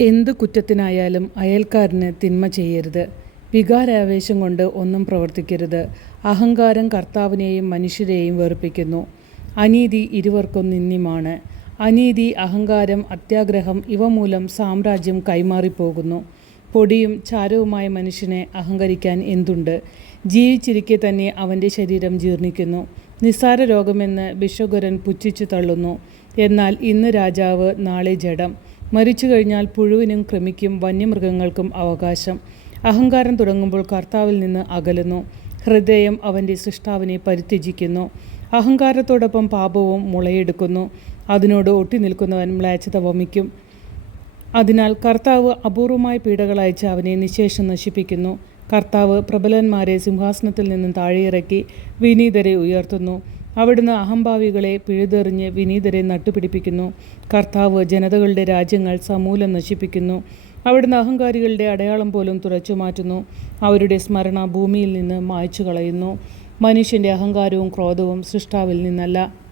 എന്തു കുറ്റത്തിനായാലും അയൽക്കാരന് തിന്മ ചെയ്യരുത്. വികാരാവേശം കൊണ്ട് ഒന്നും പ്രവർത്തിക്കരുത്. അഹങ്കാരം കർത്താവിനെയും മനുഷ്യരെയും വെറുപ്പിക്കുന്നു. അനീതി ഇരുവർക്കും നിന്ദ്യമാണ്. അനീതി അഹങ്കാരം അത്യാഗ്രഹം ഇവ മൂലം സാമ്രാജ്യം കൈമാറിപ്പോകുന്നു. പൊടിയും ചാരവുമായ മനുഷ്യനെ അഹങ്കരിക്കാൻ എന്തുണ്ട്? ജീവിച്ചിരിക്കെ തന്നെ അവന്റെ ശരീരം ജീർണിക്കുന്നു. നിസ്സാര രോഗമെന്ന് ബിശ്വഗുരൻ പുച്ഛിച്ചു തള്ളുന്നു. എന്നാൽ ഇന്ന് രാജാവ് നാളെ ജഡം. മരിച്ചു കഴിഞ്ഞാൽ പുഴുവിനും ക്രമിക്കും വന്യമൃഗങ്ങൾക്കും അവകാശം. അഹങ്കാരം തുടങ്ങുമ്പോൾ കർത്താവിൽ നിന്ന് അകലുന്നു. ഹൃദയം അവന്റെ സൃഷ്ടാവിനെ പരിത്യജിക്കുന്നു. അഹങ്കാരത്തോടൊപ്പം പാപവും മുളയെടുക്കുന്നു. അതിനോട് ഒട്ടി നിൽക്കുന്നവൻ മ്ലേച്ഛത വമിക്കും. അതിനാൽ കർത്താവ് അപൂർവമായ പീഡകൾ അയച്ച് അവനെ നിശേഷം നശിപ്പിക്കുന്നു. കർത്താവ് പ്രബലന്മാരെ സിംഹാസനത്തിൽ നിന്നും താഴെയിറക്കി വിനീതരെ ഉയർത്തുന്നു. അവിടുന്ന് അഹംഭാവികളെ പിഴുതെറിഞ്ഞ് വിനീതരെ നട്ടുപിടിപ്പിക്കുന്നു. കർത്താവ് ജനതകളുടെ രാജ്യങ്ങൾ സമൂലം നശിപ്പിക്കുന്നു. അവിടുന്ന് അഹങ്കാരികളുടെ അടയാളം പോലും തുറച്ചു മാറ്റുന്നു. അവരുടെ സ്മരണ ഭൂമിയിൽ നിന്ന് മായ്ച്ചു കളയുന്നു മനുഷ്യന്റെ അഹങ്കാരവും ക്രോധവും സൃഷ്ടാവിൽ നിന്നല്ല.